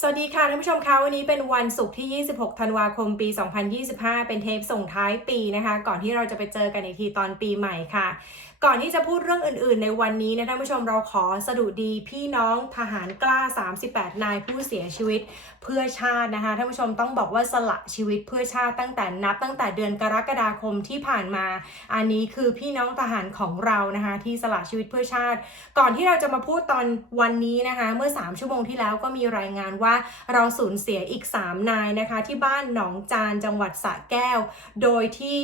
สวัสดีค่ะท่านผู้ชมคะวันนี้เป็นวันศุกร์ที่ 26 ธันวาคม ปี 2025 เป็นเทปส่งท้ายปีนะคะ ก่อนที่เราจะไปเจอกันอีกทีตอนปีใหม่ค่ะ ก่อนที่จะพูดเรื่องอื่นๆ ในวันนี้นะท่านผู้ชมเราขอสดุดีพี่น้องทหารกล้า 38 นายผู้เสียชีวิตเพื่อชาตินะคะท่านผู้ชมต้องบอกว่าสละชีวิตเพื่อชาติตั้งแต่นับตั้งแต่เดือนกรกฎาคมที่ผ่านมา อันนี้คือพี่น้องทหารของเรานะคะที่สละชีวิตเพื่อชาติ ก่อนที่เราจะมาพูดตอนวันนี้นะคะ เมื่อ 3 ชั่วโมงที่แล้วก็มีรายงานว่าเราสูญเสียอีก 3 นายนะคะที่บ้านหนองจานจังหวัดสระแก้ว โดยที่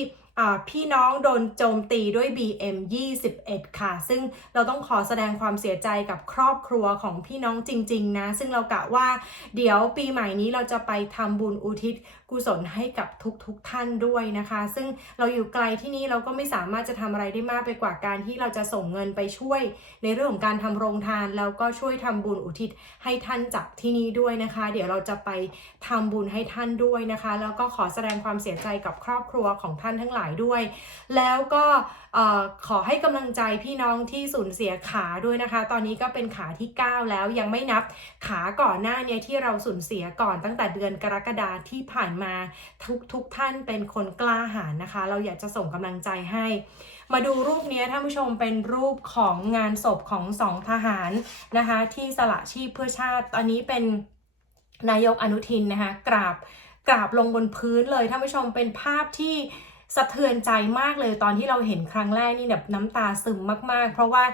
พี่น้องโดนโจมตีด้วย BM 21 ค่ะ ซึ่งเราต้องขอแสดงความเสียใจกับครอบครัวของพี่น้องจริง ๆ นะ ซึ่งเรากะว่าเดี๋ยวปีใหม่นี้เราจะไปทำบุญอุทิศ กุศลให้กับทุกๆทท่านด้วยนะคะ ซึ่งเราอยู่ไกลที่นี่เราก็ไม่สามารถจะทำอะไรได้มากไปกว่าการที่เราจะส่งเงินไปช่วย ในเรื่องของการทำโรงทานแล้วก็ช่วยทำบุญอุทิศให้ท่านจากที่นี่ด้วยนะคะ เดี๋ยวเราจะไปทำบุญให้ท่านด้วยนะคะ แล้วก็ขอแสดงความเสียใจกับครอบครัวของท่านทั้งหลายด้วย แล้วก็ ขอให้กำลังใจพี่น้องที่สูญเสียขาด้วยนะคะ ตอนนี้ก็เป็นขาที่ 9 แล้วยังไม่นับขาก่อนหน้าเนี้ที่เราสูญเสียก่อนตั้งแต่เดือนกรกฎาที่ผ่านมาทุกทุกท่านเป็นคนกล้าหาญนะคะ เราอยากจะส่งกำลังใจให้ มาดูรูปนี้ท่านผู้ชมเป็นรูปของงานศพของสองทหารนะคะ ที่สละชีพเพื่อชาติตอนนี้เป็นนายกอนุทินนะคะกราบกราบลงบนพื้นเลยท่านผู้ชมเป็นภาพที่ สะเทือนใจมากเลยตอนที่เราเห็นครั้งแรกนี่แบบน้ำตาซึมมากๆ เพราะว่า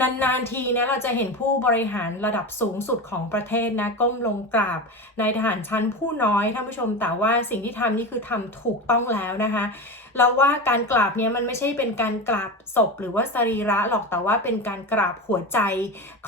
นานๆทีนะเราจะเห็นผู้บริหารระดับสูงสุดของประเทศนะก้มลงกราบนายทหารชั้นผู้น้อยท่านผู้ชมแต่ว่าสิ่งที่ทำนี่คือทำถูกต้องแล้วนะคะ เราว่าการกราบเนี้ยมันไม่ใช่เป็นการกราบศพหรือว่าสรีระหรอกแต่ว่าเป็นการกราบหัวใจ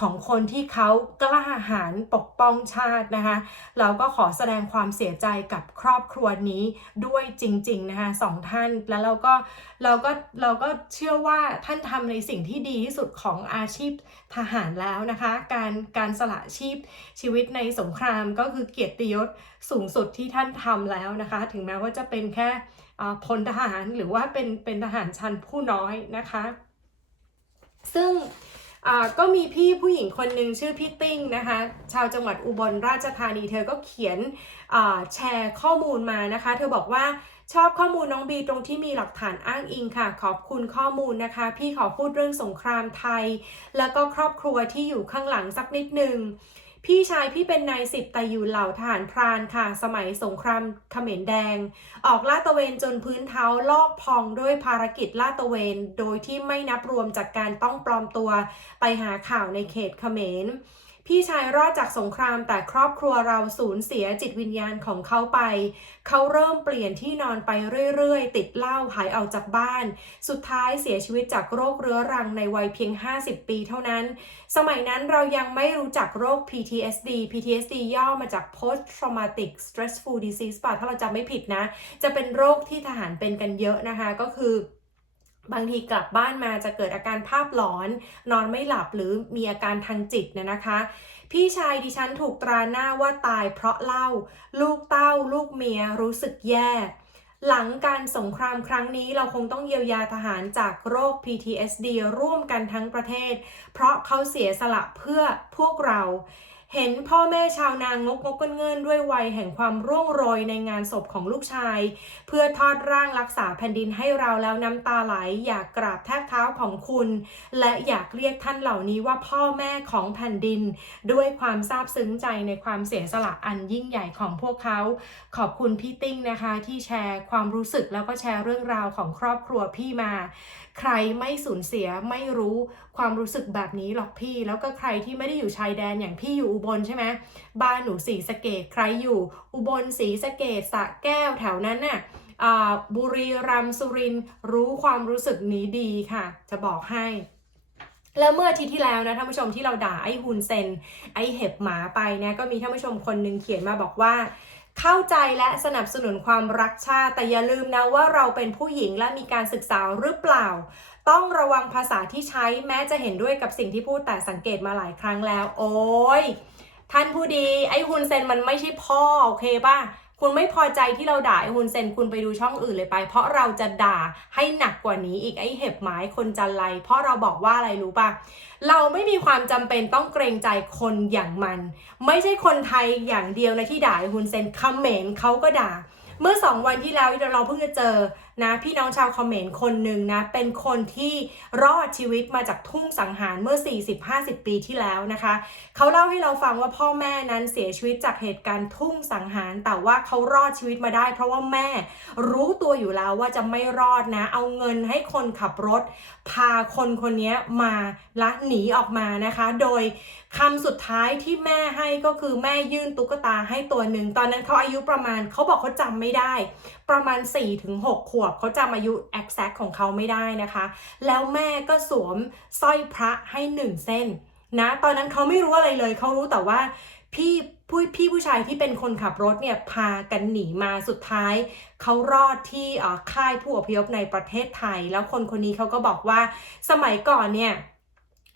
ของคนที่เขากล้าหาญปกป้องชาตินะคะ เราก็ขอแสดงความเสียใจกับครอบครัวนี้ด้วยจริงๆนะคะสองท่านแล้วเราก็เราก็เราก็เชื่อว่าท่านทำในสิ่งที่ดีที่สุดของอาชีพทหารแล้วนะคะ การการสละชีพชีวิตในสงครามก็คือเกียรติยศสูงสุดที่ท่านทำแล้วนะคะ ถึงแม้ว่าจะเป็นแค่ พลทหารหรือว่าเป็นเป็นทหารชั้นผู้น้อยนะคะ ซึ่งก็มีพี่ผู้หญิงคนหนึ่งชื่อพี่ติ้งนะคะ ชาวจังหวัดอุบลราชธานีเธอก็เขียนแชร์ข้อมูลมานะคะ เธอบอกว่าชอบข้อมูลน้องบีตรงที่มีหลักฐานอ้างอิงค่ะ ขอบคุณข้อมูลนะคะ พี่ขอพูดเรื่องสงครามไทย แล้วก็ครอบครัวที่อยู่ข้างหลังสักนิดหนึ่ง พี่ชายพี่เป็นนายสิบแต่อยู่เหล่าทหารพรานค่ะ สมัยสงครามเขมรแดง ออกลาดตระเวนจนพื้นเท้าลอกพองด้วยภารกิจลาดตระเวน โดยที่ไม่นับรวมจากการต้องปลอมตัวไปหาข่าวในเขตเขมร พี่ชายรอดจากสงครามแต่ครอบครัวเราสูญเสียจิตวิญญาณของเขาไป เขาเริ่มเปลี่ยนที่นอนไปเรื่อยๆ ติดเหล้าหายออกจากบ้าน สุดท้ายเสียชีวิตจากโรคเรื้อรังในวัยเพียง 50 ปีเท่านั้น สมัยนั้นเรายังไม่รู้จักโรค PTSD PTSD ย่อมาจาก Post Traumatic Stressful Disease ป่ะถ้าเราจำไม่ผิดนะ จะเป็นโรคที่ทหารเป็นกันเยอะนะคะก็คือ บางทีกลับบ้านมาจะเกิดอาการภาพหลอน นอนไม่หลับหรือมีอาการทางจิตเนี่ยนะคะ พี่ชายดิฉันถูกตราหน้าว่าตายเพราะเหล้าลูกเต้า ลูกเมียรู้สึกแย่ หลังการสงครามครั้งนี้เราคงต้องเยียวยาทหารจากโรค PTSD ร่วมกันทั้งประเทศ เพราะเขาเสียสละเพื่อพวกเรา เห็นพ่อแม่ชาวนางงกงกเงินด้วยวัยแห่งความร่วงโรยในงานศพของลูกชาย เพื่อทอดร่างรักษาแผ่นดินให้เราแล้วน้ำตาไหลอยากกราบแทบเท้าของคุณ และอยากเรียกท่านเหล่านี้ว่าพ่อแม่ของแผ่นดิน ด้วยความซาบซึ้งใจในความเสียสละอันยิ่งใหญ่ของพวกเขา ขอบคุณพี่ติ้งนะคะที่แชร์ความรู้สึกแล้วก็แชร์เรื่องราวของครอบครัวพี่มา ใครไม่สูญเสียไม่รู้ความรู้สึกแบบนี้หรอกพี่ แล้วก็ใครที่ไม่ได้อยู่ชายแดนอย่างพี่อยู่อุบลใช่ไหมบ้านหนูสีสะเกดใครอยู่อุบลสีสะเกดสะแก้วแถวนั้นน่ะบุรีรัมย์สุรินร์รู้ความรู้สึกนี้ดีค่ะ จะบอกให้แล้วเมื่ออาทิตย์ที่แล้วนะท่านผู้ชมที่เราด่าไอ้ฮุนเซนไอ้เห็บหมาไปนะก็มีท่านผู้ชมคนหนึ่งเขียนมาบอกว่า เข้าใจและสนับสนุนความรักชาติ แต่อย่าลืมนะว่าเราเป็นผู้หญิงและมีการศึกษาหรือเปล่า ต้องระวังภาษาที่ใช้แม้จะเห็นด้วยกับสิ่งที่พูดแต่สังเกตมาหลายครั้งแล้ว โอ้ยท่านผู้ดี ไอ้ฮุนเซนมันไม่ใช่พ่อ โอเคป่ะ คุณไม่พอใจที่เราด่าไอ้ฮุนเซนคุณไปดูช่องอื่นเลยไป เพราะเราจะด่าให้หนักกว่านี้อีกไอ้เห็บหมายคนจันไร เพราะเราบอกว่าอะไรรู้ปะเราไม่มีความจำเป็นต้องเกรงใจคนอย่างมัน ไม่ใช่คนไทยอย่างเดียวนะที่ด่าไอ้ฮุนเซนคอมเมนเขาก็ด่า เมื่อสองวันที่แล้วเราเพิ่งจะเจอ นะพี่น้องชาวคอมเมนต์คนหนึ่งนะเป็นคนที่รอดชีวิตมาจากทุ่งสังหารเมื่อ 40-50 ปีที่แล้วนะคะเขาเล่าให้เราฟังว่าพ่อแม่นั้นเสียชีวิตจากเหตุการณ์ทุ่งสังหาร แต่ว่าเขารอดชีวิตมาได้ เพราะว่าแม่รู้ตัวอยู่แล้วว่าจะไม่รอดนะ เอาเงินให้คนขับรถ พาคนคนนี้มาละหนีออกมานะคะ โดยคำสุดท้ายที่แม่ให้ก็คือแม่ยื่นตุ๊กตาให้ตัวหนึ่ง ตอนนั้นเขาอายุประมาณเขาบอกเขาจำไม่ได้ประมาณ 4-6 ขวบเขาจำอายุ exact ของเขาไม่ได้นะคะ แล้วแม่ก็สวมสร้อยพระให้หนึ่งเส้นนะตอนนั้นเขาไม่รู้อะไรเลยเขารู้แต่ว่าพี่ผู้พี่ผู้ชายที่เป็นคนขับรถเนี่ยพากันหนีมาสุดท้ายเขารอดที่ค่ายผู้อพยพในประเทศไทย แล้วคนคนนี้เขาก็บอกว่าสมัยก่อนเนี่ย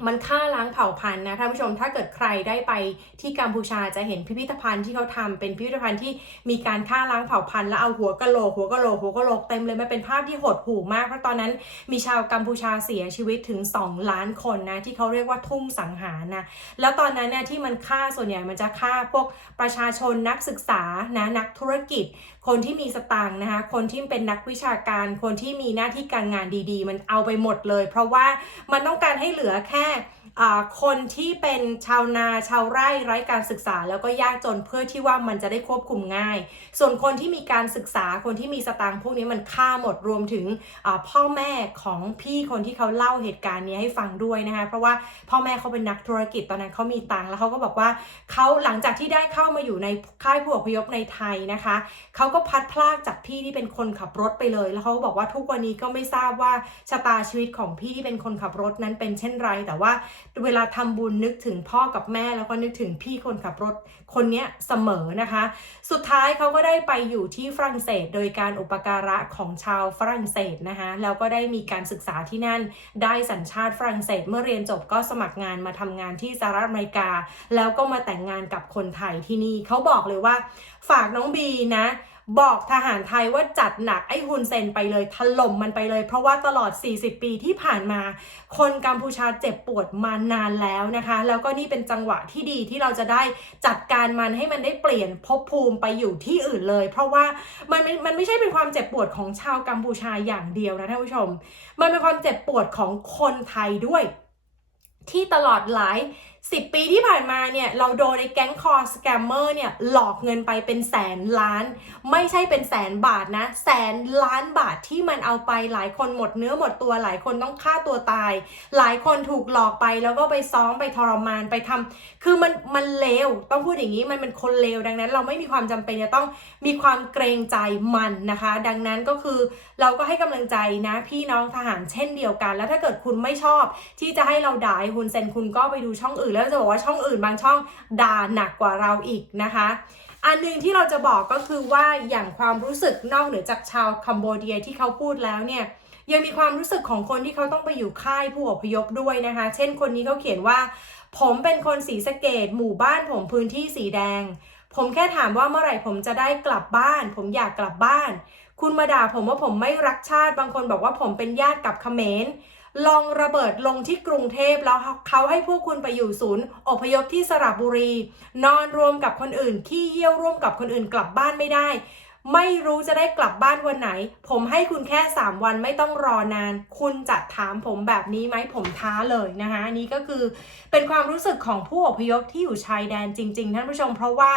มันฆ่าล้างเผ่าพันธุ์นะท่านผู้ชมถ้าเกิดใครได้ไปที่กัมพูชาจะเห็นพิพิธภัณฑ์ที่เขาทำเป็นพิพิธภัณฑ์ที่มีการฆ่าล้างเผ่าพันธุ์แล้วเอาหัวกะโหลกหัวกะโหลกหัวกะโหลกเต็มเลยมันเป็นภาพที่หดหู่มากเพราะตอนนั้นมีชาวกัมพูชาเสียชีวิตถึง 2 ล้านคนนะที่เขาเรียกว่าทุ่งสังหารนะแล้วตอนนั้นเนี่ยที่มันฆ่าส่วนใหญ่มันจะฆ่าพวกประชาชนนักศึกษานะนักธุรกิจ คนที่มีสตางค์นะคะ คนที่เป็นนักวิชาการ คนที่มีหน้าที่การงานดีๆ มันเอาไปหมดเลย เพราะว่ามันต้องการให้เหลือแค่ คนที่เป็นชาวนาชาวไร่ไร้การศึกษา แล้วก็ยากจนเพื่อที่ว่ามันจะได้ควบคุมง่าย ส่วนคนที่มีการศึกษาคนที่มีสตางค์พวกนี้มันฆ่าหมดรวมถึงพ่อแม่ของพี่คนที่เขาเล่าเหตุการณ์นี้ให้ฟังด้วยนะคะเพราะว่าพ่อแม่เขาเป็นนักธุรกิจตอนนั้นเขามีตังค์แล้วเขาก็บอกว่าเขาหลังจากที่ได้เข้ามาอยู่ในค่ายผู้อพยพในไทยนะคะเขาก็พัดพลากจากพี่ที่เป็นคนขับรถไปเลย แล้วเขาก็บอกว่าทุกวันนี้ก็ไม่ทราบว่าชะตาชีวิตของพี่ที่เป็นคนขับรถนั้นเป็นเช่นไรแต่ว่าเวลาทำบุญนึกถึงพ่อกับแม่แล้วก็นึกถึงพี่คนขับรถคนนี้เสมอนะคะ สุดท้ายเขาก็ได้ไปอยู่ที่ฝรั่งเศส โดยการอุปการะของชาวฝรั่งเศสนะคะแล้วก็ได้มีการศึกษาที่นั่น ได้สัญชาติฝรั่งเศสเมื่อเรียนจบก็สมัครงานมาทำงานที่สหรัฐอเมริกา แล้วก็มาแต่งงานกับคนไทยที่นี่เขาบอกเลยว่า ฝากน้องบีนะ บอกทหารไทยว่าจัดหนักไอ้ฮุนเซนไปเลยถล่มมันไปเลย เพราะว่าตลอด 40 ปีที่ผ่านมา คนกัมพูชาเจ็บปวดมานานแล้วนะคะ แล้วก็นี่เป็นจังหวะที่ดีที่เราจะได้จัดการมันให้มันได้เปลี่ยนภพภูมิไปอยู่ที่อื่นเลย เพราะว่ามันมันไม่ใช่เป็นความเจ็บปวดของชาวกัมพูชาอย่างเดียวนะท่านผู้ชม มันเป็นความเจ็บปวดของคนไทยด้วย ที่ตลอดหลาย 10 ปีที่ผ่านมาเนี่ยเราโดนในแก๊งคอสแกมเมอร์เนี่ยหลอกเงินไปเป็นแสนล้าน ไม่ใช่เป็นแสนบาทนะ แสนล้านบาทที่มันเอาไปหลายคนหมดเนื้อหมดตัวหลายคนต้องฆ่าตัวตาย หลายคนถูกหลอกไปแล้วก็ไปซ้อมไปทรมานไปทำคือมันมันเลวต้องพูดอย่างนี้มันเป็นคนเลวดังนั้น เราไม่มีความจำเป็นจะต้องมีความเกรงใจมันนะคะ ดังนั้นก็คือเราก็ให้กำลังใจนะพี่น้องทหารเช่นเดียวกัน แล้วถ้าเกิดคุณไม่ชอบที่จะให้เราด่าคุณเซนคุณก็ไปดูช่องอื่นแล้วจะบอกว่าช่องอื่นบางช่องด่าหนักกว่าเราอีกนะคะ อันหนึ่งที่เราจะบอกก็คือว่าอย่างความรู้สึกนอกเหนือจากชาวคัมโบเดียที่เขาพูดแล้วเนี่ยยังมีความรู้สึกของคนที่เขาต้องไปอยู่ค่ายผู้อพยพด้วยนะคะ เช่นคนนี้เขาเขียนว่า ผมเป็นคนสีสะเกดหมู่บ้านผมพื้นที่สีแดง ผมแค่ถามว่าเมื่อไหร่ผมจะได้กลับบ้าน ผมอยากกลับบ้าน คุณมาด่าผมว่าผมไม่รักชาติ บางคนบอกว่าผมเป็นญาติกับเขมร ลองระเบิดลงที่กรุงเทพแล้วเขาให้พวกคุณไปอยู่ศูนย์อพยพที่สระบุรี นอนรวมกับคนอื่นขี้เยี่ยวร่วมกับคนอื่นกลับบ้านไม่ได้ ไม่รู้จะได้กลับบ้านวันไหน ผมให้คุณแค่ 3 วันไม่ต้องรอนาน คุณจะถามผมแบบนี้ไหมผมท้าเลยนะคะนี่ก็คือเป็นความรู้สึกของผู้อพยพที่อยู่ชายแดนจริง ๆ ท่านผู้ชม เพราะว่า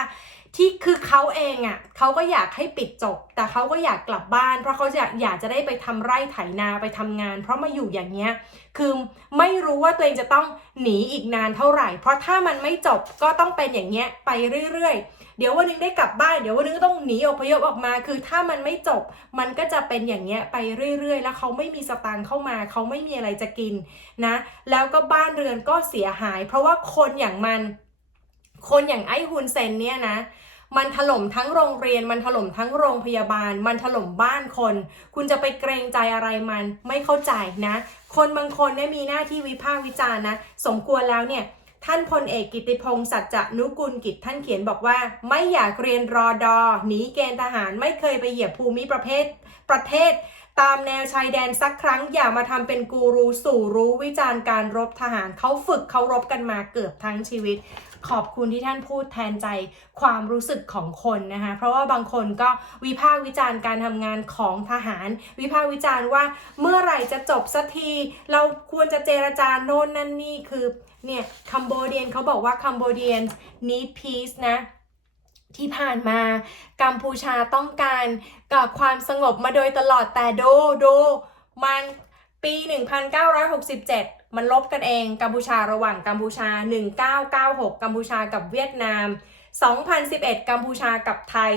ที่คือเขาเองอะ่ะเขาก็อยากให้ปิดจบ แต่เขาก็อยากกลับบ้าน เพราะเขาอยากอยากจะได้ไปทำไร่ไถนาไปทำงาน เพราะมาอยู่อย่างเงี้ยคือไม่รู้ว่าตัวเองจะต้องหนีอีกนานเท่าไหร่ เพราะถ้ามันไม่จบก็ต้องเป็นอย่างเงี้ยไปเรื่อยๆ เดี๋ยววันนึงได้กลับบ้าน เดี๋ยววันนึงก็ต้องหนีอพยพออกมา คือถ้ามันไม่จบ มันก็จะเป็นอย่างเงี้ยไปเรื่อยๆ แล้วเขาไม่มีสตางค์เข้ามา เขาไม่มีอะไรจะกินนะ แล้วก็บ้านเรือนก็เสียหาย เพราะว่าคนอย่างมัน คนอย่างไอ้ฮุนเซนเนี่ยนะมันถล่มทั้งโรงเรียน มันถล่มทั้งโรงพยาบาล มันถล่มบ้านคน คุณจะไปเกรงใจอะไรมัน ไม่เข้าใจนะ คนบางคนเนี่ยมีหน้าที่วิพากษ์วิจารณ์นะ สมควรแล้วเนี่ย ท่านพลเอกกิติพงศ์สัจจนุกุลกิจท่านเขียนบอกว่า ไม่อยากเรียนรอดอหนีเกณฑ์ทหารไม่เคยไปเหยียบภูมิประเภทประเทศ ตามแนวชายแดนสักครั้ง อย่ามาทำเป็นกูรูสู่รู้วิจารณ์การรบทหารเขาฝึกเขารบกันมาเกือบทั้งชีวิต ขอบคุณที่ท่านพูดแทนใจความรู้สึกของคนนะคะเพราะว่าบางคนก็วิพากษ์วิจารณ์การทำงานของทหาร วิพากษ์วิจารณ์ว่าเมื่อไหร่จะจบสักที เราควรจะเจรจาโน่นนั่นนี่คือเนี่ยคัมโบเดียนเขาบอกว่าคัมโบเดียน need peace นะที่ผ่านมากัมพูชาต้องการกับความสงบมาโดยตลอดแต่โดโดมันปี 1967 มันลบกันเองกัมพูชาระหว่างกัมพูชา 1996 กัมพูชากับเวียดนาม 2011 กัมพูชากับไทย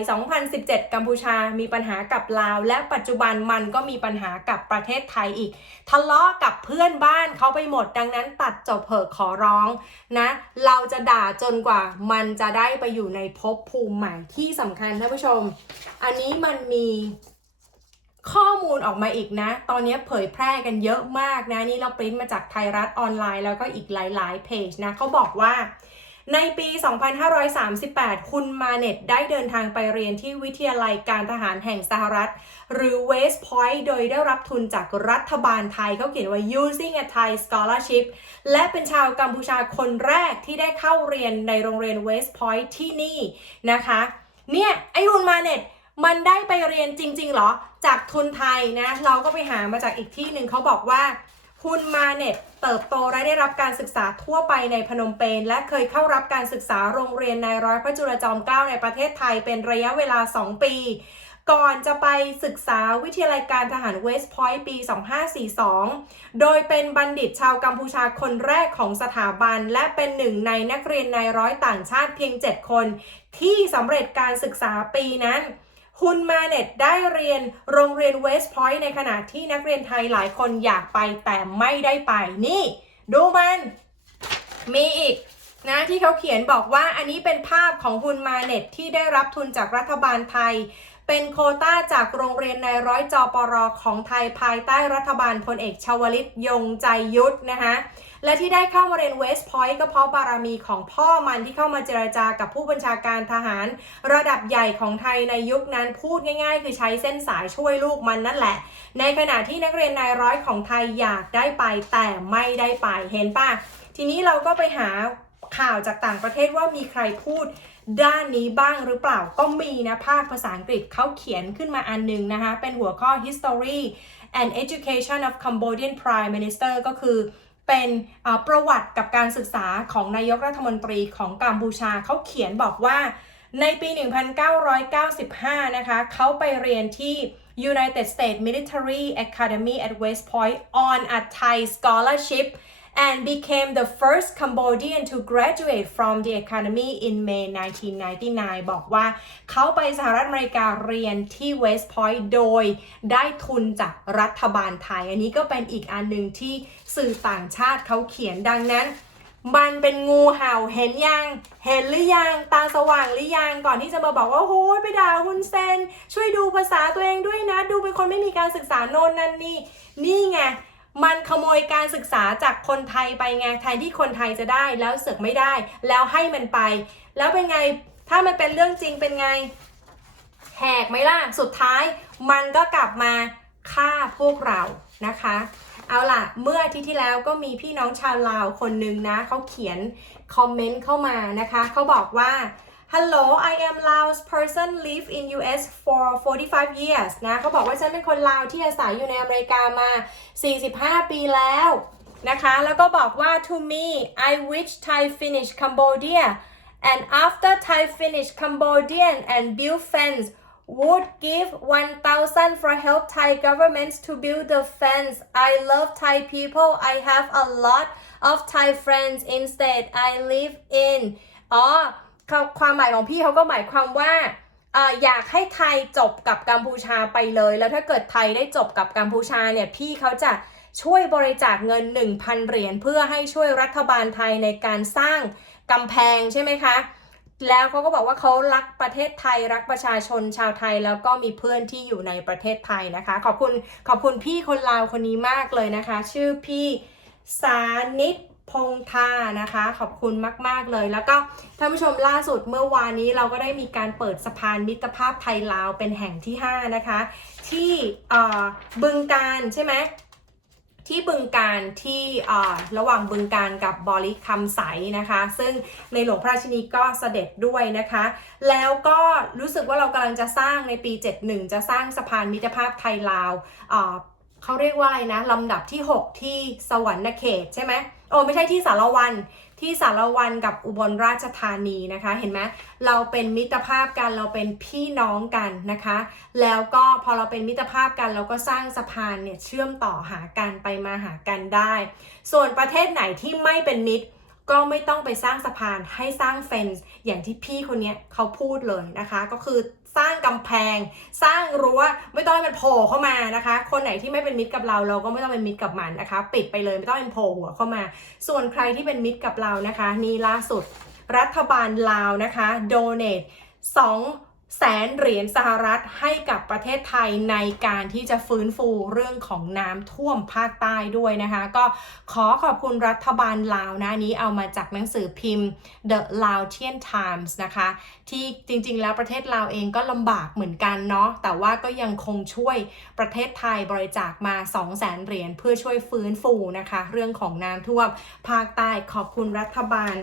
2017 กัมพูชามีปัญหากับลาว และปัจจุบันมันก็มีปัญหากับประเทศไทยอีก ทะเลาะกับเพื่อนบ้านเขาไปหมด ดังนั้นตัดจบเถอะขอร้องนะ เราจะด่าจนกว่ามันจะได้ไปอยู่ในภพภูมิใหม่ที่สำคัญท่านผู้ชม อันนี้มันมี ข้อมูลออกมาอีกนะ ตอนนี้เผยแพร่กันเยอะมากนะ นี่เราปริ้นมาจากไทยรัฐออนไลน์แล้วก็อีกหลาย ๆ เพจนะเขาบอกว่าในปี 2538 คุณมาเน็ตได้เดินทางไปเรียนที่วิทยาลัยการทหารแห่งสหรัฐ หรือ West Point โดยได้รับทุนจากรัฐบาลไทยเขาเขียนว่า using a Thai scholarship และเป็นชาวกัมพูชาคนแรกที่ได้เข้าเรียนในโรงเรียน West Point ที่นี่นะคะ เนี่ย ไอคุณมาเน็ต มันได้ไปเรียนจริงๆเหรอ จากทุนไทยนะ เราก็ไปหามาจากอีกที่หนึ่งเขาบอกว่าคุณมาเน็ตเติบโตและได้รับการศึกษาทั่วไปในพนมเปญและเคยเข้ารับการศึกษาโรงเรียนในร้อยพระจุลจอมเกล้าในประเทศไทยเป็นระยะเวลา 2 ปี ก่อนจะไปศึกษาวิทยาลัยการทหารเวสต์พอยต์ปี 2542 โดยเป็นบัณฑิตชาวกัมพูชาคนแรกของสถาบัน และเป็นหนึ่งในนักเรียนในร้อยต่างชาติเพียง 7 คน ที่สำเร็จการศึกษาปีนั้น คุณมาเน็ตได้เรียนโรงเรียนเวสต์พอยต์ในขณะที่นักเรียนไทยหลายคนอยากไปแต่ไม่ได้ไปนี่ ดูมัน มีอีกนะที่เขาเขียนบอกว่าอันนี้เป็นภาพของคุณมาเน็ตที่ได้รับทุนจากรัฐบาลไทย เป็นโคต้าจากโรงเรียนในร้อยจอปรอของไทยภายใต้รัฐบาลพลเอกชวลิตยงใจยุทธนะคะ และที่ได้เข้ามาเรียนเวสต์พอยต์ก็เพราะบารมีของพ่อมันที่เข้ามาเจรจากับผู้บัญชาการทหาร ระดับใหญ่ของไทยในยุคนั้นพูดง่าย ๆ คือใช้เส้นสายช่วยลูกมันนั่นแหละ ในขณะที่นักเรียนนายร้อยของไทยอยากได้ไปแต่ไม่ได้ไปเห็นป่ะ ทีนี้เราก็ไปหาข่าวจากต่างประเทศว่ามีใครพูดด้านนี้บ้างหรือเปล่าก็มีนะภาคภาษาอังกฤษเขาเขียนขึ้นมาอันหนึงนะคะ เป็นหัวข้อ history and education of Cambodian Prime Minister ก็คือ เป็นประวัติกับการศึกษาของนายกรัฐมนตรีของกัมพูชาเขาเขียนบอกว่าในปี 1995 นะคะ เขาไปเรียนที่ United States Military Academy at West Point on a Thai scholarship and became the first Cambodian to graduate from the academy in May 1999 บอกว่าเขาไปสหรัฐอเมริกาเรียนที่ West Point โดยได้ทุนจากรัฐบาลไทย อันนี้ก็เป็นอีกอันหนึ่งที่สื่อต่างชาติเขาเขียนดังนั้นมันเป็นงูเห่าเห็นยัง เห็นหรือยัง ตาสว่างหรือยัง ก่อนที่จะมาบอกว่าโอ้ยไปด่าคุณเซน ช่วยดูภาษาตัวเองด้วยนะ ดูเป็นคนไม่มีการศึกษาโน่นนั่นนี่ นี่ไง มันขโมยการศึกษาจากคนไทยไปไงแทนที่คนไทยจะได้แล้วเสือกไม่ได้ แล้วให้มันไป แล้วเป็นไงถ้ามันเป็นเรื่องจริงเป็นไง แหกไหมล่ะ สุดท้าย มันก็กลับมาฆ่าพวกเรานะคะ เอาล่ะ เมื่ออาทิตย์ที่แล้วก็มีพี่น้องชาวลาวคนหนึ่งนะเขาเขียนคอมเมนต์เข้ามานะคะเขาบอกว่า Hello I am Laos person live in US for 45 years นะ เขาบอกว่าฉันเป็นคนลาวที่อาศัยอยู่ในอเมริกามา 45 ปีแล้วนะคะ แล้วก็บอกว่า to me I wish Thai finish Cambodia and after Thai finish Cambodian and build fence would give 1,000 for help Thai governments to build the fence. I love Thai people. I have a lot of Thai friends. Instead, I live in อ๋อเขา ความหมายของพี่เขาก็หมายความว่าเอ่ออยากให้ไทยจบกับกัมพูชาไปเลย แล้วถ้าเกิดไทยได้จบกับกัมพูชาเนี่ยพี่เขาจะช่วยบริจาคเงิน 1,000 เหรียญเพื่อให้ช่วยรัฐบาลไทยในการสร้างกำแพงใช่ไหมคะ แล้วเขาก็บอกว่าเขารักประเทศไทยรักประชาชนชาวไทยแล้วก็มีเพื่อนที่อยู่ในประเทศไทยนะคะ ขอบคุณขอบคุณพี่คนลาวคนนี้มากเลยนะคะ ชื่อพี่สานิต พงท่านะคะ ขอบคุณมาก ๆ เลย แล้วก็ท่านผู้ชมล่าสุดเมื่อวานนี้เราก็ได้มีการเปิดสะพานมิตรภาพไทยลาวเป็นแห่งที่ 5 นะคะ ที่บึงการใช่ไหมที่บึงการที่ระหว่างบึงการกับบริคำใสนะคะ ซึ่งในหลวงพระราชินีก็เสด็จด้วยนะคะ แล้วก็รู้สึกว่าเรากำลังจะสร้างในปี 71 จะสร้างสะพานมิตรภาพไทยลาวเอ่อเขาเรียกว่าอะไรนะลำดับที่ 6 ที่สวรรณเขตใช่ไหม โอ้ไม่ใช่ที่สารวันที่สารวันกับอุบลราชธานีนะคะ เห็นไหมเราเป็นมิตรภาพกันเราเป็นพี่น้องกันนะคะ แล้วก็พอเราเป็นมิตรภาพกันเราก็สร้างสะพานเนี่ยเชื่อมต่อหากันไปมาหากันได้ ส่วนประเทศไหนที่ไม่เป็นมิตรก็ไม่ต้องไปสร้างสะพานให้สร้างเฟนส์อย่างที่พี่คนนี้เขาพูดเลยนะคะ ก็คือ สร้างกำแพง สร้างรั้วไม่ต้องให้มันโผล่เข้ามานะคะ คนไหนที่ไม่เป็นมิตรกับเราเราก็ไม่ต้องเป็นมิตรกับมันนะคะ ปิดไปเลยไม่ต้องเป็นโผล่หัวเข้ามา ส่วนใครที่เป็นมิตรกับเรานะคะ นี่ล่าสุด รัฐบาลลาวนะคะโดเนท2 แสนเหรียญสหรัฐให้กับประเทศไทยในการที่จะฟื้นฟูเรื่องของน้ำท่วมภาคใต้ด้วยนะคะ ก็ขอขอบคุณรัฐบาลลาวนะนนี้เอามาจากหนังสือพิมพ์ The Laotian Times นะคะ ที่จริงๆแล้วประเทศลาวเองก็ลำบากเหมือนกันเนาะแต่ว่าก็ยังคงช่วยประเทศไทยบริจาคมา2 0 0แสนเหรียญเพื่อช่วยฟื้นฟูนะคะ เรื่องของน้ำท่วมภาคใต้ขอบคุณรัฐบาล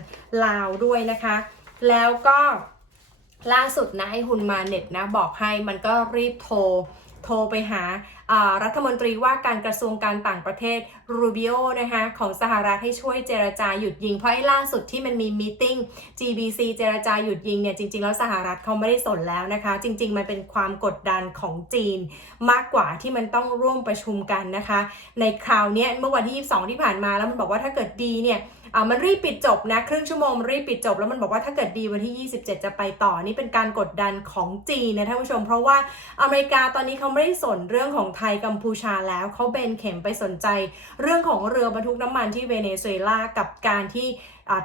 ลาวด้วยนะคะ แล้วก็ ล่าสุดนะไอฮุนมาเน็ตนะบอกให้มันก็รีบโทรโทรไปหารัฐมนตรีว่าการกระทรวงการต่างประเทศรูบิโอนะคะของสหรัฐให้ช่วยเจรจาหยุดยิง เพราะไอ้ล่าสุดที่มันมีมีติ้ง GBC เจรจาหยุดยิงเนี่ยจริง ๆ แล้วสหรัฐเขาไม่ได้สนแล้วนะคะ จริง ๆ มันเป็นความกดดันของจีนมากกว่าที่มันต้องร่วมประชุมกันนะคะ ในคราวนี้เมื่อวันที่ 22 ที่ผ่านมาแล้วมันบอกว่าถ้าเกิดดีเนี่ย อ่ามันรีบปิดจบนะครึ่งชั่วโมงมันรีบปิดจบ แล้วมันบอกว่าถ้าเกิดดีวันที่ 27 จะไปต่อนี่เป็นการกดดันของจีนนะท่านผู้ชม เพราะว่าอเมริกาตอนนี้เขาไม่ได้สนเรื่องของไทยกัมพูชาแล้วเขาเบนเข็มไปสนใจ เรื่องของเรือบรรทุกน้ำมันที่เวเนซุเอลากับการที่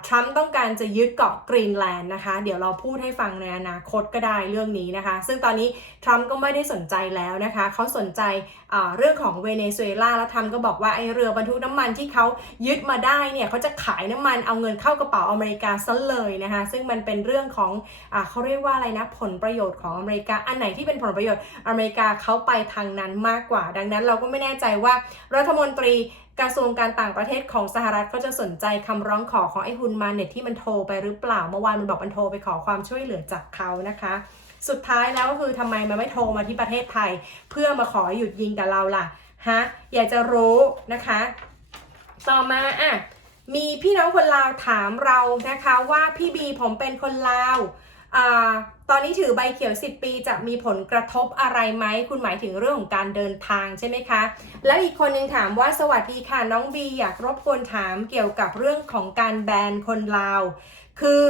ทรัมป์ต้องการจะยึดเกาะกรีนแลนด์นะคะ เดี๋ยวเราพูดให้ฟังในอนาคตก็ได้เรื่องนี้นะคะ ซึ่งตอนนี้ทรัมป์ก็ไม่ได้สนใจแล้วนะคะ เขาสนใจเรื่องของเวเนซุเอลาแล้วทรัมป์ก็บอกว่าไอเรือบรรทุกน้ำมันที่เขายึดมาได้เนี่ยเขาจะขายน้ำมันเอาเงินเข้ากระเป๋าอเมริกาซะเลยนะคะ ซึ่งมันเป็นเรื่องของอเขาเรียกว่าอะไรนะผลประโยชน์ของอเมริกาอันไหนที่เป็นผลประโยชน์อเมริกาเขาไปทางนั้นมากกว่า ดังนั้นเราก็ไม่แน่ใจว่ารัฐมนตรี กระทรวงการต่างประเทศของสหรัฐก็จะสนใจคำร้องขอของไอ้ฮุนมาเน็ตที่มันโทรไปหรือเปล่า เมื่อวานมันบอกมันโทรไปขอความช่วยเหลือจากเขานะคะ สุดท้ายแล้วก็คือทำไมมันไม่โทรมาที่ประเทศไทย เพื่อมาขอหยุดยิงกับเราล่ะฮะอยากจะรู้นะคะ ต่อมาอะมีพี่น้องคนลาวถามเรานะคะว่าพี่บีผมเป็นคนลาว ตอนนี้ถือใบเขียว 10 ปีจะมีผลกระทบอะไรไหม คุณหมายถึงเรื่องของการเดินทางใช่ไหมคะ แล้วอีกคนยังถามว่าสวัสดีค่ะ น้องบีอยากรบกวนถามเกี่ยวกับเรื่องของการแบนคนลาว คือ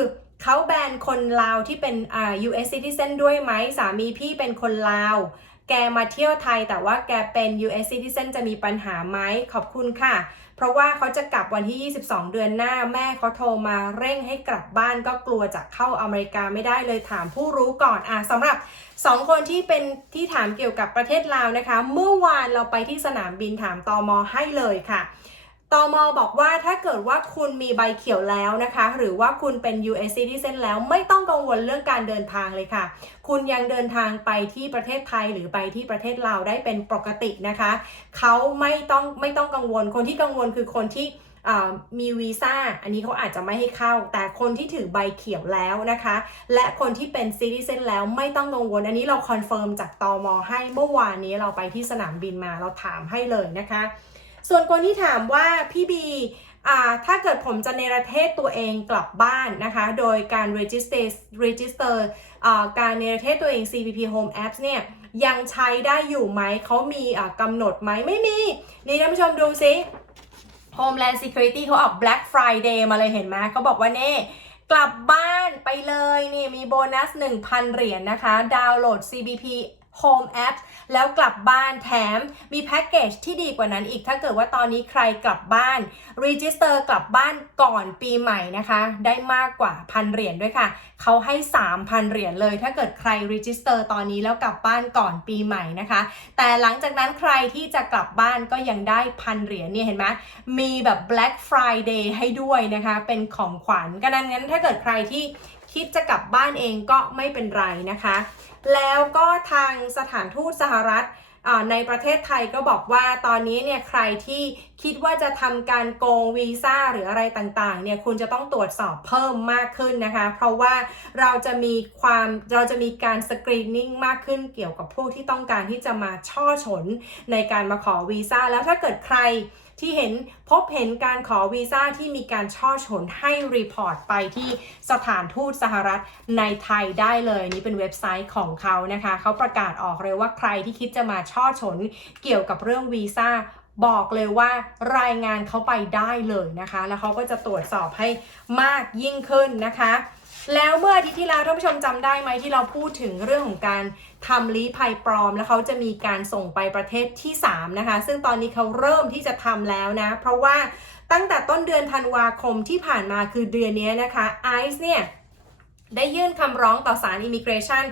เขาแบนคนลาวที่เป็นอ่า US citizen ด้วยไหม สามีพี่เป็นคนลาว แกมาเที่ยวไทยแต่ว่าแกเป็น US citizen จะมีปัญหาไหมขอบคุณค่ะ เพราะว่าเขาจะกลับวันที่ 22 เดือนหน้าแม่เขาโทรมาเร่งให้กลับบ้านก็กลัวจะเข้าอเมริกาไม่ได้เลยถามผู้รู้ก่อนอะสำหรับ 2 คนที่เป็นที่ถามเกี่ยวกับประเทศลาวนะคะ เมื่อวานเราไปที่สนามบินถามตอมอให้เลยค่ะ ตอมบอกว่าถ้าเกิดว่าคุณมีใบเขียวแล้วนะคะ หรือว่าคุณเป็น US citizen แล้วไม่ต้องกังวลเรื่องการเดินทางเลยค่ะ คุณยังเดินทางไปที่ประเทศไทยหรือไปที่ประเทศลาวได้เป็นปกตินะคะ เขาไม่ต้องไม่ต้องกังวล คนที่กังวลคือคนที่มีวีซ่า อันนี้เขาอาจจะไม่ให้เข้า แต่คนที่ถือใบเขียวแล้วนะคะ และคนที่เป็นซิติเซนแล้วไม่ต้องกังวล อันนี้เราคอนเฟิร์มจากตอมให้เมื่อวานนี้เราไปที่สนามบินมาเราถามให้เลยนะคะ ส่วนคนที่ถามว่าพี่บีถ้าเกิดผมจะเนประเทศตัวเองกลับบ้านนะคะ โดยการ register register การเนประเทศตัวเอง CBP Home Apps เนี่ยยังใช้ได้อยู่ไหม เขามีกำหนดไหม ไม่มี นี่ท่านผู้ชมดูซิ Homeland Security เขาออก Black Friday มาเลยเห็นไหมเขาบอกว่าเน่กลับบ้านไปเลยนี่มีโบนัส 1,000 เหรียญนะคะ ดาวน์โหลด CBP Home App แล้วกลับบ้านแถมมีแพ็กเกจที่ดีกว่านั้นอีกถ้าเกิดว่าตอนนี้ใครกลับบ้าน Register กลับบ้านก่อนปีใหม่นะคะ ได้มากกว่าพันเหรียญด้วยค่ะเขาให้ 3,000 เหรียญเลย ถ้าเกิดใคร Register ตอนนี้แล้วกลับบ้านก่อนปีใหม่นะคะ แต่หลังจากนั้นใครที่จะกลับบ้านก็ยังได้พันเหรียญเนี่ยเห็นไหมมีแบบ Black Friday ให้ด้วยนะคะ เป็นของขวัญก็นั้นงั้นถ้าเกิดใครที่คิดจะกลับบ้านเองก็ไม่เป็นไรนะคะ แล้วก็ทางสถานทูตสหรัฐในประเทศไทยก็บอกว่าตอนนี้เนี่ยใครที่คิดว่าจะทำการโกงวีซ่าหรืออะไรต่างๆเนี่ยคุณจะต้องตรวจสอบเพิ่มมากขึ้นนะคะ เพราะว่าเราจะมีความเราจะมีการสกรีนนิ่งมากขึ้นเกี่ยวกับพวกที่ต้องการที่จะมาช่อฉนในการมาขอวีซ่าแล้วถ้าเกิดใครที่เห็นพบเห็นการขอวีซ่าที่มีการช่อฉนให้รีพอร์ตไปที่สถานทูตสหรัฐในไทยได้เลยนี่เป็นเว็บไซต์ของเขานะคะ เขาประกาศออกเลยว่าใครที่คิดจะมาช่อฉนเกี่ยวกับเรื่องวีซ่า บอกเลยว่ารายงานเขาไปได้เลยนะคะ แล้วเขาก็จะตรวจสอบให้มากยิ่งขึ้นนะคะ แล้วเมื่ออาทิตย์ที่แล้วท่านผู้ชมจำได้ไหมที่เราพูดถึงเรื่องของการทำลี้ภัยปลอม แล้วเขาจะมีการส่งไปประเทศที่ 3 นะคะ ซึ่งตอนนี้เขาเริ่มที่จะทำแล้วนะ เพราะว่าตั้งแต่ต้นเดือนธันวาคมที่ผ่านมาคือเดือนนี้นะคะไอซ์เนี่ย ได้ยื่นคำร้องต่อศาลอิมิเกรชัน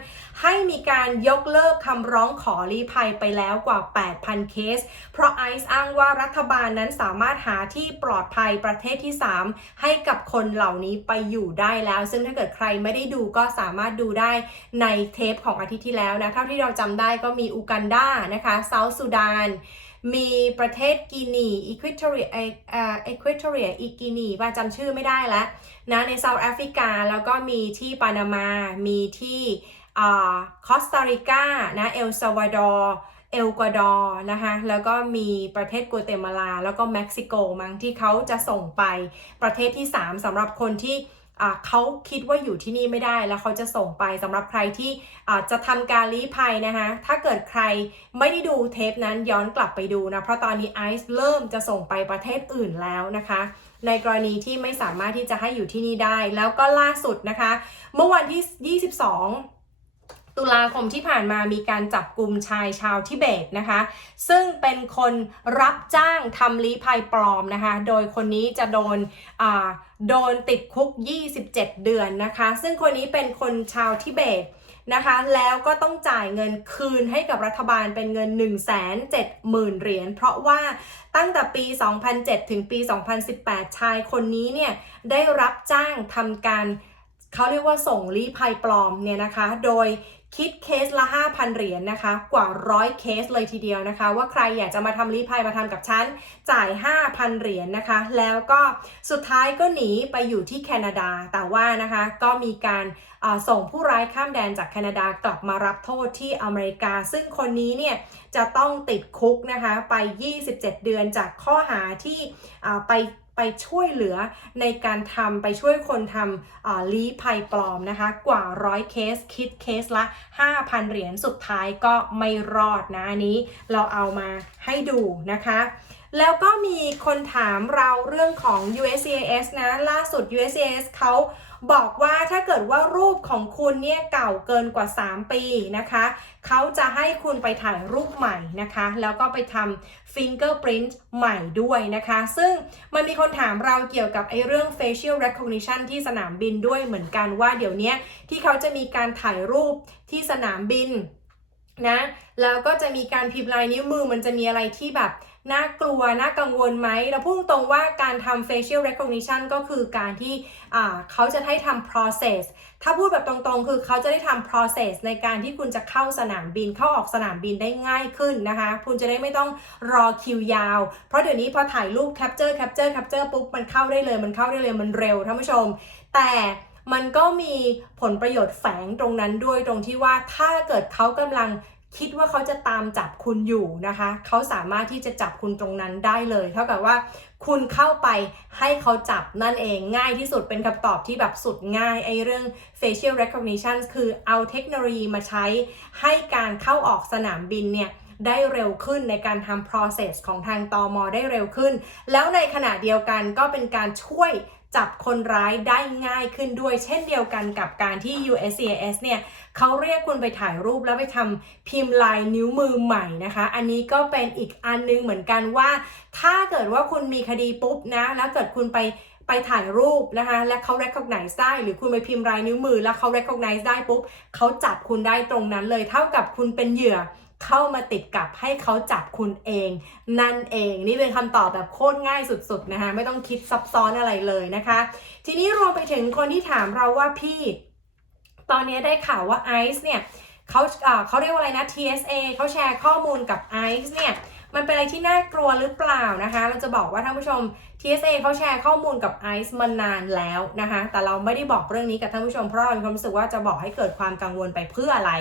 ให้มีการยกเลิกคำร้องขอลี้ภัยไปแล้วกว่า 8,000 เคส เพราะไอซ์อ้างว่ารัฐบาลนั้นสามารถหาที่ปลอดภัยประเทศที่ 3 ให้กับคนเหล่านี้ไปอยู่ได้แล้ว ซึ่งถ้าเกิดใครไม่ได้ดูก็สามารถดูได้ในเทปของอาทิตย์ที่แล้วนะ เท่าที่เราจำได้ก็มีอูกันดานะคะเซาท์สุดาน มีประเทศกินีอีควิทอเรียเอ่ออีควิทอเรียอีกินีว่าจำชื่อไม่ได้แล้วนะในเซาท์แอฟริกาแล้วก็มีที่ปานามา มีที่คอสตาริกานะเอลซาวาดอร์เอลกวาดอร์นะคะแล้วก็มีประเทศกัวเตมาลา แล้วก็เม็กซิโกมั้งที่เขาจะส่งไปประเทศที่ 3สำหรับคนที่ เขาคิดว่าอยู่ที่นี่ไม่ได้แล้วเขาจะส่งไปสำหรับใครที่จะทำการลี้ภัยนะคะถ้าเกิดใครไม่ได้ดูเทปนั้นย้อนกลับไปดูนะ เพราะตอนนี้ไอซ์เริ่มจะส่งไปประเทศอื่นแล้วนะคะ ในกรณีที่ไม่สามารถที่จะให้อยู่ที่นี่ได้ แล้วก็ล่าสุดนะคะ เมื่อวันที่ 22 ตุลาคมที่ผ่านมามีการจับกลุ่มชายชาวทิเบตนะคะ ซึ่งเป็นคนรับจ้างทำลี้ภัยปลอมนะคะ โดยคนนี้จะโดนโดนติดคุก 27 เดือนนะคะ ซึ่งคนนี้เป็นคนชาวทิเบตนะคะ แล้วก็ต้องจ่ายเงินคืนให้กับรัฐบาลเป็นเงิน 1 7 0 0 0 0 เหรียญ เพราะว่าตั้งแต่ปี 2007 ถึงปี 2018 ชายคนนี้เนี่ยได้รับจ้างทำการเขาเรียกว่าส่งลี้ภัยปลอมเนี่ยนะคะ โดย คิดเคสละ 5,000 เหรียญนนะคะ กว่าร้อยเคสเลยทีเดียวนะคะ ว่าใครอยากจะมาทำรีพายมาทำกับฉัน จ่าย 5,000 เหรียญนนะคะ แล้วก็สุดท้ายก็หนีไปอยู่ที่แคนาดา แต่ว่านะคะก็มีการส่งผู้ร้ายข้ามแดนจากแคนาดากลับมารับโทษที่อเมริกา ซึ่งคนนี้เนี่ยจะต้องติดคุกนะคะไป 27 เดือนจากข้อหาที่ไป ไปช่วยเหลือในการทำไปช่วยคนทำลี้ภัยปลอมนะคะ กว่าร้อยเคสคิดเคสละ 5,000 เหรียญสุดท้ายก็ไม่รอดนะอันนี้ เราเอามาให้ดูนะคะ แล้วก็มีคนถามเราเรื่องของ USCIS นะ ล่าสุด USCIS เขา บอกว่าถ้าเกิดว่ารูปของคุณเนี่ยเก่าเกินกว่า 3 ปีนะคะเขาจะให้คุณไปถ่ายรูปใหม่นะคะ แล้วก็ไปทำ fingerprint ใหม่ด้วยนะคะ ซึ่งมันมีคนถามเราเกี่ยวกับไอ้เรื่อง facial recognition ที่สนามบินด้วยเหมือนกันว่าเดี๋ยวนี้ที่เขาจะมีการถ่ายรูปที่สนามบินนะแล้วก็จะมีการพิมพ์ลายนิ้วมือมันจะมีอะไรที่แบบ น่ากลัว น่ากังวลไหมเราพูดตรงว่าการทำ facial recognition ก็คือการที่เขาจะให้ทำ process ถ้าพูดแบบตรงๆ คือเขาจะได้ทำ process ในการที่คุณจะเข้าสนามบิน เข้าออกสนามบินได้ง่ายขึ้นนะคะ คุณจะได้ไม่ต้องรอคิวยาว เพราะเดี๋ยวนี้พอถ่ายรูป capture capture capture ปุ๊บ มันเข้าได้เลย มันเข้าได้เลย มันเร็วท่านผู้ชม แต่มันก็มีผลประโยชน์แฝงตรงนั้นด้วยตรงที่ว่าถ้าเกิดเขากำลัง คิดว่าเขาจะตามจับคุณอยู่นะคะ เขาสามารถที่จะจับคุณตรงนั้นได้เลย เท่ากับว่าคุณเข้าไปให้เขาจับนั่นเองง่ายที่สุดเป็นคำตอบที่แบบสุดง่ายไอ้เรื่อง facial recognition คือเอาเทคโนโลยีมาใช้ให้การเข้าออกสนามบินเนี่ยได้เร็วขึ้นในการทำ process ของทางตอมอได้เร็วขึ้น แล้วในขณะเดียวกันก็เป็นการช่วย จับคนร้ายได้ง่ายขึ้นด้วย เช่นเดียวกันกับการที่ USCIS เนี่ยเขาเรียกคุณไปถ่ายรูปแล้วไปทำพิมพ์ลายนิ้วมือใหม่นะคะ อันนี้ก็เป็นอีกอันนึงเหมือนกันว่า ถ้าเกิดว่าคุณมีคดีปุ๊บนะแล้วเกิดคุณไปไปถ่ายรูปนะคะ และเขา recognize ได้ หรือคุณไปพิมพ์ลายนิ้วมือ แล้วเขา recognize ได้ปุ๊บเขาจับคุณได้ตรงนั้นเลยเท่ากับคุณเป็นเหยื่อ เข้ามาติดกับให้เขาจับคุณเอง นั่นเอง นี่เป็นคำตอบแบบโคตรง่ายสุดๆนะคะไม่ต้องคิดซับซ้อนอะไรเลยนะคะ ทีนี้รวมไปถึงคนที่ถามเราว่าพี่ ตอนนี้ได้ข่าวว่าไอซ์เนี่ยเขาเอ่อเขาเรียกว่าอะไรนะ TSA เขาแชร์ข้อมูลกับไอซ์เนี่ยมันเป็นอะไรที่น่ากลัวหรือเปล่านะคะ เราจะบอกว่าท่านผู้ชม TSA เขาแชร์ข้อมูลกับไอซ์มานานแล้วนะคะ แต่เราไม่ได้บอกเรื่องนี้กับท่านผู้ชม เพราะเรามีความรู้สึกว่าจะบอกให้เกิดความกังวลไปเพื่ออะไร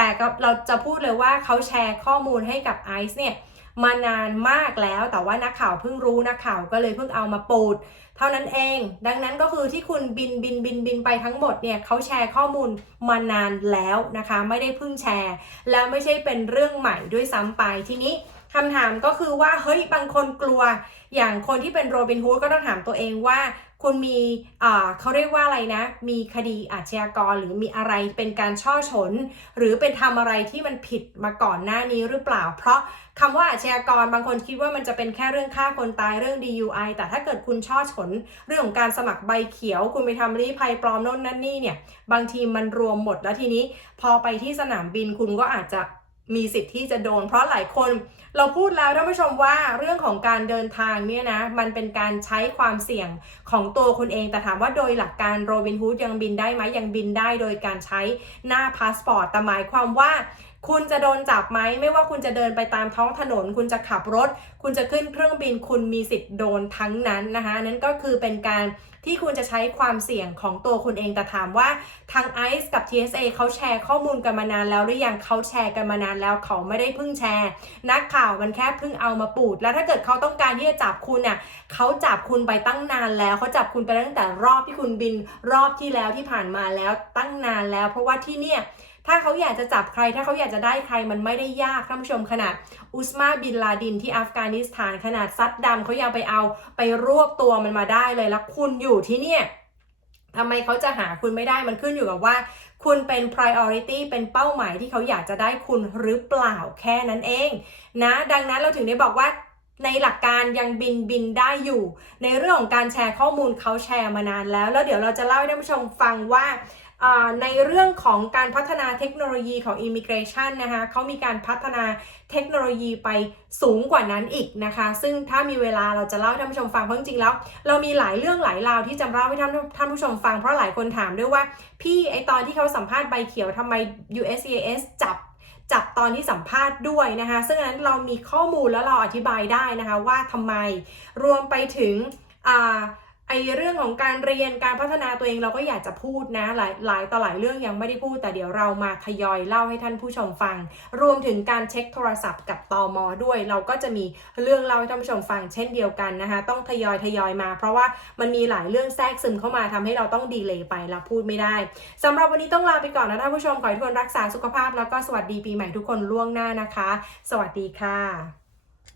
แต่เราจะพูดเลยว่าเขาแชร์ข้อมูลให้กับไอซ์เนี่ยมานานมากแล้วแต่ว่านักข่าวเพิ่งรู้นักข่าวก็เลยเพิ่งเอามาปูด เท่านั้นเอง ดังนั้นก็คือที่คุณบินบินบินบินไปทั้งหมดเนี่ยเขาแชร์ข้อมูลมานานแล้วนะคะ ไม่ได้เพิ่งแชร์ แล้วไม่ใช่เป็นเรื่องใหม่ด้วยซ้ำไปทีนี้คำถามก็คือว่าเฮ้ยบางคนกลัว อย่างคนที่เป็นโรบินฮูดก็ต้องถามตัวเองว่า คุณมีอ่าเขาเรียกว่าอะไรนะ มีคดีอาชญากรหรือมีอะไรเป็นการช่อฉน หรือเป็นทำอะไรที่มันผิดมาก่อนหน้านี้หรือเปล่า เพราะคำว่าอาชญากรบางคนคิดว่ามันจะเป็นแค่เรื่องฆ่าคนตายเรื่อง DUI แต่ถ้าเกิดคุณช่อฉน เรื่องของการสมัครใบเขียว คุณไปทำรีภัยปลอมโน่นนั่นนี่เนี่ย บางทีมันรวมหมดแล้วทีนี้ พอไปที่สนามบินคุณก็อาจจะมีสิทธิ์ที่จะโดน เพราะหลายคนเราพูดแล้วท่านผู้ชมว่าเรื่องของการเดินทางเนี่ยนะมันเป็นการใช้ความเสี่ยงของตัวคุณเอง แต่ถามว่าโดยหลักการโรบินฮูดยังบินได้ไหมยังบินได้โดยการใช้หน้าพาสปอร์ตแต่หมายความว่า คุณจะโดนจับไหมไม่ว่าคุณจะเดินไปตามท้องถนน คุณจะขับรถ คุณจะขึ้นเครื่องบินคุณมีสิทธิ์โดนทั้งนั้นนะคะนั่นก็คือเป็นการที่คุณจะใช้ความเสี่ยงของตัวคุณเองแต่ถามว่าทาง ICE กับ TSA เขาแชร์ข้อมูลกันมานานแล้วหรือยังเขาแชร์กันมานานแล้วเขาไม่ได้เพิ่งแชร์ นักข่าวมันแค่เพิ่งเอามาปูด แล้วถ้าเกิดเขาต้องการที่จะจับคุณน่ะเขาจับคุณไปตั้งนานแล้วเขาจับคุณไปตั้งแต่รอบที่คุณบินรอบที่แล้วที่ผ่านมาแล้วตั้งนานแล้ว เพราะว่าที่เนี่ย ถ้าเขาอยากจะจับใคร ถ้าเขาอยากจะได้ใครมันไม่ได้ยากท่านผู้ชมขนาดอุสมาบินลาดินที่อัฟกานิสถานขนาดซัดดำเขายังไปเอาไปรวบตัวมันมาได้เลยแล้วคุณอยู่ที่เนี่ยทำไมเขาจะหาคุณไม่ได้มันขึ้นอยู่กับว่า คุณเป็น priority เป็นเป้าหมายที่เขาอยากจะได้คุณหรือเปล่าแค่นั้นเองนะ ดังนั้นเราถึงได้บอกว่าในหลักการยังบินบินได้อยู่ ในเรื่องของการแชร์ข้อมูลเขาแชร์มานานแล้ว แล้วเดี๋ยวเราจะเล่าให้ท่านผู้ชมฟังว่าอ่า ในเรื่องของการพัฒนาเทคโนโลยีของ Immigration นะคะเขามีการพัฒนาเทคโนโลยีไปสูงกว่านั้นอีกนะคะ ซึ่งถ้ามีเวลาเราจะเล่าให้ท่านผู้ชมฟังเพราะจริงๆแล้ว เรามีหลายเรื่องหลายราวที่จะเล่าให้ท่านท่านผู้ชมฟังเพราะหลายคนถามด้วยว่า พี่ไอตอนที่เขาสัมภาษณ์ใบเขียวทำไม USCIS จับจับตอนที่สัมภาษณ์ด้วยนะคะ ซึ่งนนั้นเรามีข้อมูลแล้วเราอธิบายได้นะคะว่าทำไมรวมไปถึงอ่า ไอเรื่องของการเรียนการพัฒนาตัวเองเราก็อยากจะพูดนะหลายหลายต่อหลายเรื่องยังไม่ได้พูด แต่เดี๋ยวเรามาทยอยเล่าให้ท่านผู้ชมฟัง รวมถึงการเช็คโทรศัพท์กับตอมอด้วย เราก็จะมีเรื่องเล่าให้ท่านผู้ชมฟังเช่นเดียวกันนะคะ ต้องทยอยทยอยมา เพราะว่ามันมีหลายเรื่องแทรกซึมเข้ามาทำให้เราต้องดีเลย์ไปเราพูดไม่ได้สำหรับวันนี้ต้องลาไปก่อนนะท่านผู้ชมขอให้ทุกคนรักษาสุขภาพแล้วก็สวัสดีปีใหม่ทุกคนล่วงหน้านะคะ สวัสดีค่ะ